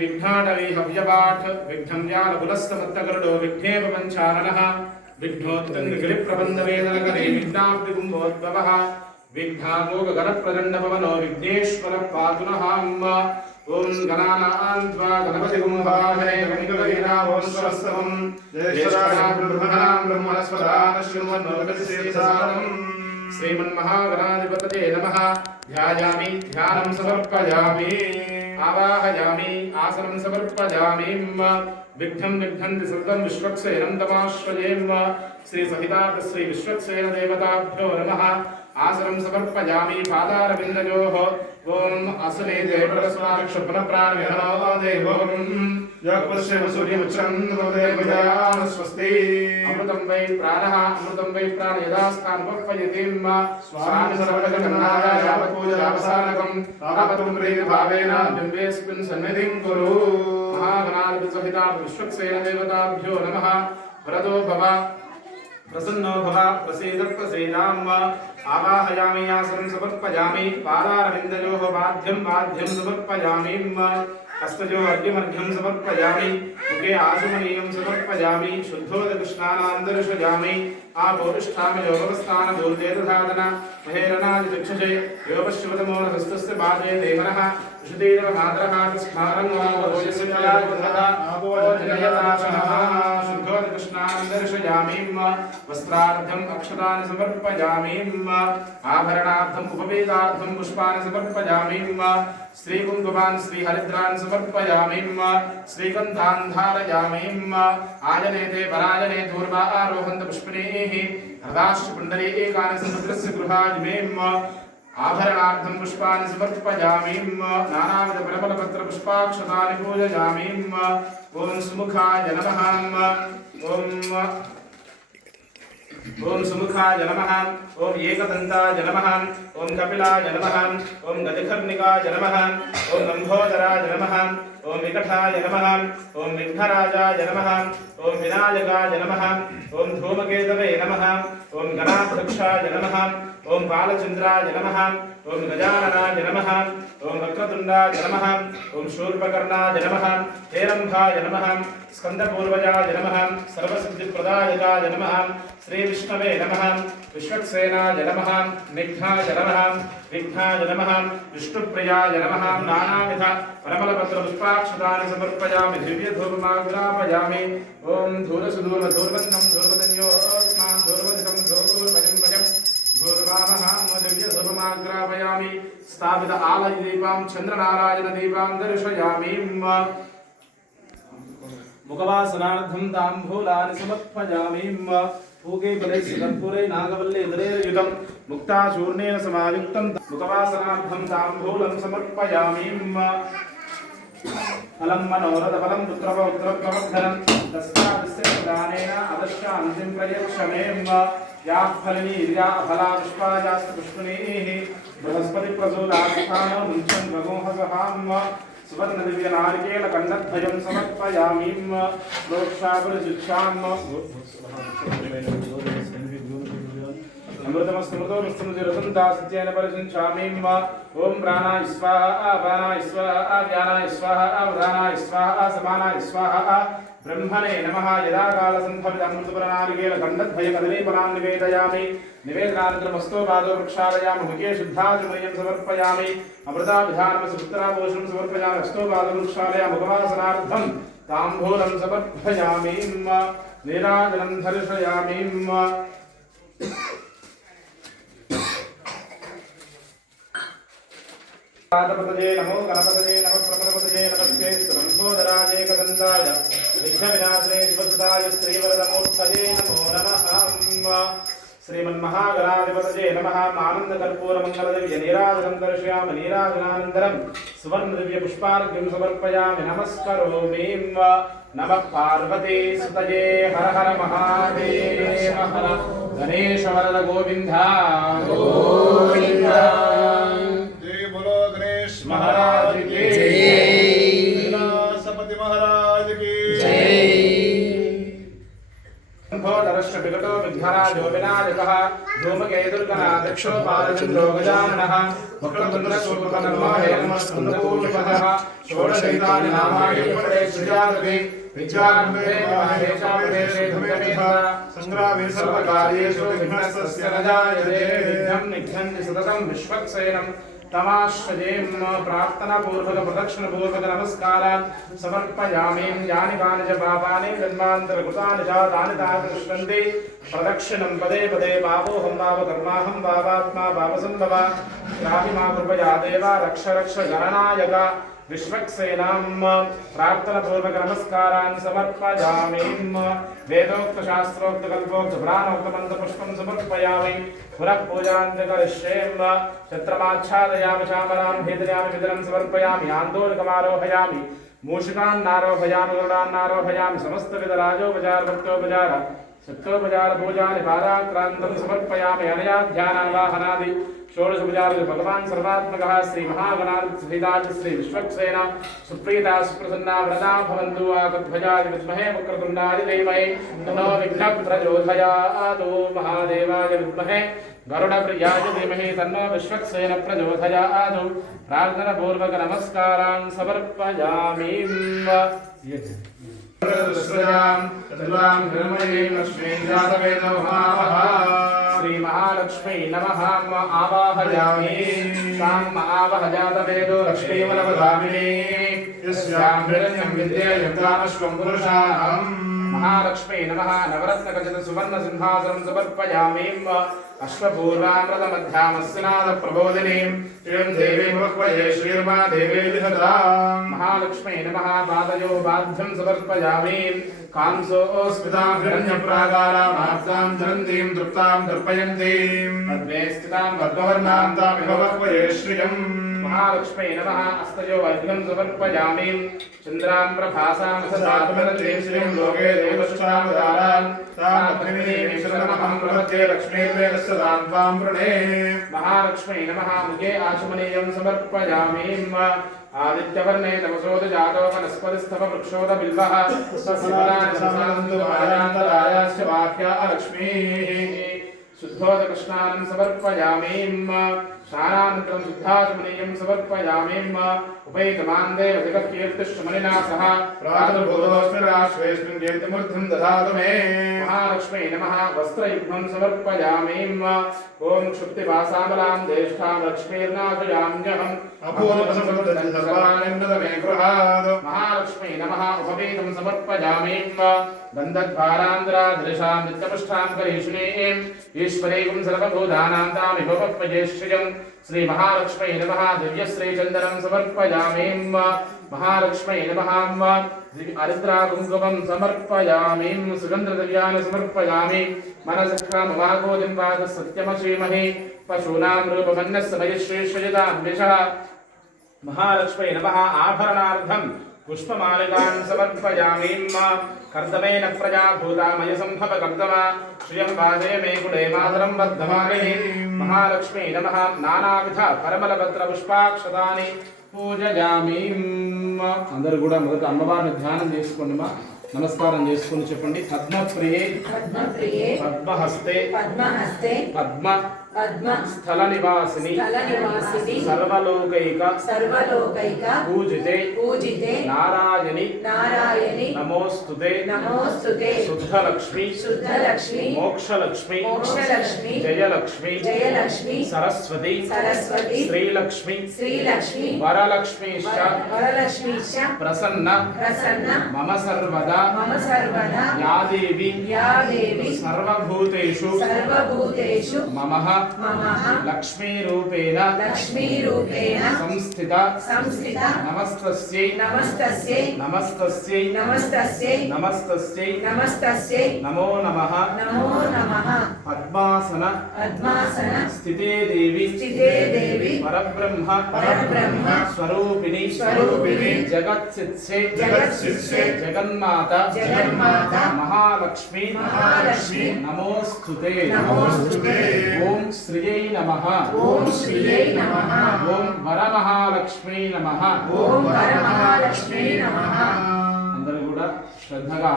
विघ्नाटवी हव्यपाठ विघ्नं जालकुलस्तमत्तगरुडो विघ्नेव पञ्चाननः विघ्नोत्तङ्गिरिप्रबन्धवेदनकरे विघ्नाब्धिकुम्भोद्भवः विघ्नामोघगणप्रचण्डपवनो विघ्नेश्वरः पातु नः अम्ब ओं गणानां त्वा गणपतिगुं हवामहे गणितवीरावं स्वस्तमं ज्येष्ठराब्रह्मणस्पदानश्रुण्वन्नोदकस्येसारम् श्रीमन्महागणाधिपतये नमः ध्यायामि ध्यानं समर्पयामि आवाहयामि आसनं समर्पयामि विघ्नं विघ्नन्ति सर्वं विश्वक्सेनं तमाश्रयेम श्रीसहितात् श्री विश्वक्सेन देवताभ्यो नमः आसनं समर्पयामि पादारविन्दयोः ओम असने देवरस्वाक्षपनप्राणविहनो देवं यक्पश्येम सूर्यमुच्चन्द्रदेवयान स्वस्ति अमृतं वै प्राणः अमृतं वै प्राण यदास्थानुपयतिं स्वामी सर्वजगन्नाथ यावत्पूजावसानकं तावत् प्रीतिभावेन बिम्बेऽस्मिन् सन्निधिं कुरु महागणाधिपतिसहिता विश्वक्सेन देवताभ्यो नमः वरदो भव प्रसन्नो भव प्रसीद प्रसीदाम् आवाहयामि आसनं समर्पयामि पादारविन्दयोः वाद्यं समर्पयामि हस्तयो अर्घ्यमर्घ्यं समर्पयामि मुखे आचमनीयं समर्पयामि शुद्धोदकस्नानां दर्शयामि आपोष्ठामि योगवस्थानभूतेतधादन महेरनादिचक्षुषे योपश्चिवतमो हस्तस्य पादे देवनः विशुद्धीरव मातरः तस्मारं शुद्धोदकस्नानं दर्शयामि वस्त्रार्थम् अक्षतानि समर्पयामि आभरणार्थम् उपवेदार्थं पुष्पाणि समर्पयामि श्रीकुङ्कुमान् श्रीहरिद्रान् समर्पयामि श्रीगन्धान् धारयामि आयनेते परायणे दूर्वा आरोहन्त पुष्पिणीः हृदाश्च पुण्डरीकानि समुद्रस्य गृहाजिमेम् आभरणार्थं पुष्पाणि समर्पयामि नानाविध परिमलपत्र पुष्पाक्षतानि पूजयामि ॐ सुमुखाय नमः ओम सुमुखाय नमः ओम एकदन्ताय नमः ओम कपिलाय नमः ओम गजकर्णिकाय नमः ओम लंबोदराय नमः ओम विकटाय नमः ओम विघ्नराजाय नमः ओम विनायकाय नमः ओम धूमकेतवे नमः ओम गणाध्यक्षाय नमः ओम बालचन्द्राय नमः ओम गजाननाय नमः ओम वक्रतुण्डाय नमः ओम शूर्पकर्णाय नमः हेरम्भाय नमः स्कन्दपूर्वजाय नमः सर्वसिद्धिप्रदायकाय नमः श्रीविष्णवे नमः विश्वक्सेनाय नमः निघ्नाय नमः विघ्नाय नमः विष्णुप्रियाय नमः नानाविध परमलपत्रपुष्पाक्षतानि समर्पयामि दिव्यधूपमाग्रापयामि ॐ धूरसुधूर्वधूर्वन्तं धूर्वदन्योस्मां धूर्वधिकं धूर्वजं धूर्वामहां दिव्यधूपमाग्रापयामि स्थापित आलयदीपां चन्द्रनारायणदीपां दर्शयामि मुखवासनार्थं ताम्बूलानि समर्पयामि पूगे फलेस्य कर्पूरे नागवल्ले दरेर्युतं मुक्ताचूर्णेन समायुक्तं मुखवासनार्थं ताम्बूलं समर्पयामि फलं मनोरथफलं पुत्रपौत्रप्रवर्धनं तस्मादस्य दानेन अवश्यान्तिं प्रयक्षमेम या फलनीर्या फला पुष्पायास्तु पुष्पिणीः बृहस्पतिप्रसूदास्थानं मुञ्चं भगोहसहाम् सुवर्णदिव्यनारिकेलकण्डद्वयं समर्पयामि प्रोक्षापरिशिक्षाम् अमृतमस्तमृतोमस्तमृतिरसन्दासत्येन परिशिञ्चामि ॐ प्राणाय स्वाहा अपानाय स्वाहा व्यानाय स्वाहा अवधानाय स्वाहा समानाय स्वाहा ब्रह्मणे नमः यदा कालसम्भवितमृतपुरनारिकेलकण्डद्वयकदलीफलान् निवेदयामि निवेदनानन्तरमस्तोपादो प्रक्षालयामि मुखे शुद्धाचमनीयं समर्पयामि अमृताभिधानमसुपुत्राभूषणं समर्पयामि हस्तोपादो प्रक्षालयामि मुखवासनार्थं ताम्बूलं समर्पयामि नीराजनं दर्शयामि गणपतये नमो गणपतये नमः प्रमदपतये नमस्ते स्तुलंबोदराय एकदन्ताय विघ्नविनाशने शिवसुताय श्रीवरदमूर्तये नमो नमः श्रीमन्महागणाधिपतये नमः आनन्दकर्पूरमङ्गलदिव्य नीराजनं दर्शयामि नीराजनानन्तरं सुवर्णदिव्यपुष्पार्घ्यं समर्पयामि नमस्करोमि नमः पार्वती सुतये हर हर महादेव हर गणेश वरद गोविन्द गोविन्द महाराज की जय सपति महाराज की जय भोदरश्च विकटो विघ्नराजो विनायकः धूमकेतुर्गणाध्यक्षो बालचन्द्रो गजाननः वक्रतुण्डसूर्पकर्मा हेमस्तुण्डपूर्णिपदः षोडशैतानि नामानि पठे सृजातवे विद्यारम्भे महेशावदेशे धूमेधा संग्रामे सर्वकार्येषु विघ्नस्तस्य न जायते विघ्नं निघ्नन्ति सततं विश्वक्सेनं तमाश्वजेम प्रार्थना पूर्वक प्रदक्षिण पूर्वक नमस्कारान् समर्पयामि यानि कानि च पापानि जन्मान्तरकृतानि च तानि तानि दृष्टन्ति प्रदक्षिणं पदे पदे पापोऽहं पापकर्माहं पापात्मा पापसम्भवा याहि मा कृपया देव रक्ष रक्ष गणनायक विश्वक्सेनां प्रार्थना पूर्वक नमस्कारान् समर्पयामि वेदोक्त शास्त्रोक्त कल्पोक्त पुराणोक्त मन्त्रपुष्पं समर्पयामि पुनः पूजां च करिष्ये छत्रमाच्छादयामि चामरां भेदयामि विदनं समर्पयामि आन्दोलकमारोहयामि मूषिकान् नारोहयामि गरुडान् नारोहयामि समस्तविधराजोपचार भक्तोपचार सत्योपचार पूजानि पाराक्रान्तं समर्पयामि अनया ध्यानावाहनादि षोडशोपचार भगवान् सर्वात्मकः श्री महागणाधिपति श्री विश्वक्सेन सुप्रीता सुप्रसन्ना व्रता भवन्तु आकध्वजाय विद्महे वक्रतुण्डाय धीमहि तन्नो विघ्नः प्रचोदयात् महादेवाय विद्महे गरुडप्रियाय धीमहि तन्नो विश्वक्सेन प्रचोदयात् प्रार्थनापूर्वक नमस्कारान् समर्पयामि श्री महालक्ष्मी नमः आवाहयामि ताम् आवाहयातवेदो लक्ष्मीवरवधामिनी यस्यां हिरण्यं विद्येयं पुरुषाणं महालक्ष्मी नमः नवरत्नखचित सुवर्ण सिंहासनं समर्पयामि अश्वपूर्वामृतमध्यामस्नादप्रबोधिनीं श्रीं देवीं वक्वये श्रीर्मा देवी विहतां महालक्ष्मी नमः पादयो बाध्यं समर्पयामि कांसोऽस्मितां हिरण्यप्राकारामाप्तां जलन्तीं तृप्तां तर्पयन्तीं पद्मे स्थितां पद्मवर्णां तामिव वक्वये श्रियम् महालक्ष्मी नमः अस्तयो अर्घ्यं समर्पयामि चन्द्रां प्रभासां सदात्मरतीं श्रीं लोके देवष्टावतारां तामग्निमीं शरणमहं प्रपद्ये लक्ष्मीर्वेदस्य दां त्वां वृणे महालक्ष्मी नमः मुखे आचमनीयं समर्पयामि आदित्यवर्णे तमसोदजातो वनस्पतिस्तव वृक्षोद बिल्वः सफलानि संसादन्तु मायान्तरायाश्च वाक्या लक्ष्मीः शुद्धोदकस्नानं समर्पयामि स्नानानन्तरं शुद्धाचमनीयं समर्पयामि उपैतमान्दे वधिककीर्तिश्चमनिना सह प्रातर्भूतोऽस्मि राश्वेऽस्मिन् कीर्तिमूर्तिं ददातु मे महालक्ष्मी नमः वस्त्रयुग्मं समर्पयामि ॐ क्षुप्तिवासामलां ज्येष्ठां लक्ष्मीर्नाशयाम्यहम् अपूर्वसमृद्धं सर्वानन्दमे गृहात् महालक्ष्मी नमः उपवीतं समर्पयामि गन्धद्वारान्तराधृशां नित्यपुष्टां करीष्णीं ईश्वरीं सर्वभूतानां तामिव पप्पयेश्रियं श्री महालक्ष्मी नमः दिव्यश्रीचन्दनं समर्पयामि महालक्ष्मी नमः हरिद्राकुङ्कुमं समर्पयामि सुगन्धद्रव्याणि समर्पयामि मनसक्षामवागोदिं वागः सत्यमश्रीमहि पशूनां रूपमन्यस्य मयश्रीश्वजितान्विषः महालक्ष्मी नमः आभरणार्थं पुष्पमालिकान् समर्पयामि कर्दमेन प्रजा भूतामय संभव कर्दमा श्रियं वादे मे कुले मातरं वर्धमानिनि महालक्ष्मी नमः नानाविध परमलपत्र पुष्पाक्षतानि పూజయామి అందరూ కూడా మొదట అమ్మవారిని ధ్యానం చేసుకోండి మా నమస్కారం చేసుకొని చెప్పండి పద్మప్రియే పద్మప్రియే పద్మహస్తే పద్మహస్తే పద్మ పద్మ స్థల నివాసిని సర్వలోకైక పూజితే నారాయణి నమోస్తుతే శుద్ధలక్ష్మి మోక్షలక్ష్మి జయలక్ష్మి సరస్వతి శ్రీలక్ష్మి వరలక్ష్మి ప్రసన్న మమ సర్వదా యాదేవి సర్వభూతేషు మమ లక్ష్మీ రూపేణ సంస్థిత నమస్తస్యై నమో నమః పద్మాసన స్థితే దేవి పరబ్రహ్మ స్వరూపిణి జగత్సిత్సే జగన్మాత మహాలక్ష్మి నమోస్తుతే ఓం శ్రీయై నమః ఓం వరమహాలక్ష్మీ నమః అందరూ కూడా శ్రద్ధగా